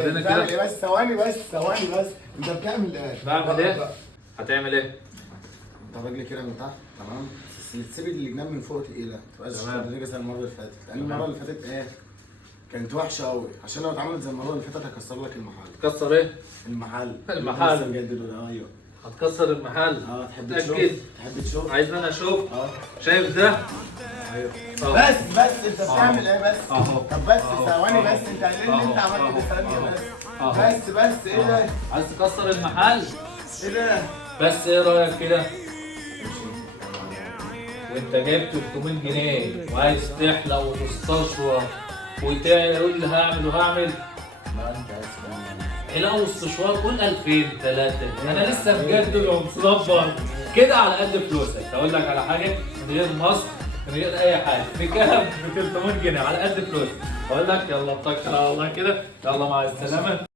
بتعمل ايه بس؟ ثواني بس انت بتعمل ايه؟ بعمل ايه؟ هتعمل ايه؟ انت رجلي كده من تحت تمام؟ تسيب الجناب من فوق تقيله، ما تبقاش رجلي زي المره اللي فاتت، لان المره اللي فاتت ايه؟ كانت وحشه قوي، عشان لو اتعملت زي المره اللي فاتت هكسر لك المحل. تكسر ايه؟ المحل المحل لسه مجدد. ايوه هتكسر المحل. تحب تشوف؟ أكيد. تحب تشوف؟ عايزني انا اشوف؟ شايف ده؟ ايوه أهو. بس انت بتعمل ايه بس؟ اهو. طب بس أهو. ثواني أهو. بس، انت قايل لي انت عملت أهو. ثانيه أهو. بس. أهو. بس ايه ده؟ عايز تكسر المحل؟ ايه ده؟ بس ايه رايك كده؟ وانت جايب 300 جنيه وعايز تحلق وتستشوى وتقول لي هعمل وهعمل. ما انت اسمع حلاقه واستشوار قول 2000 3 انا لسه مجدد ومصبر كده على قد فلوسك. اقول لك على حاجه من غير مصر من غير اي حاجه بكام؟ ب 300 جنيه على قد فلوسك. اقول لك يلا اتكل على الله كده، يلا مع السلامه.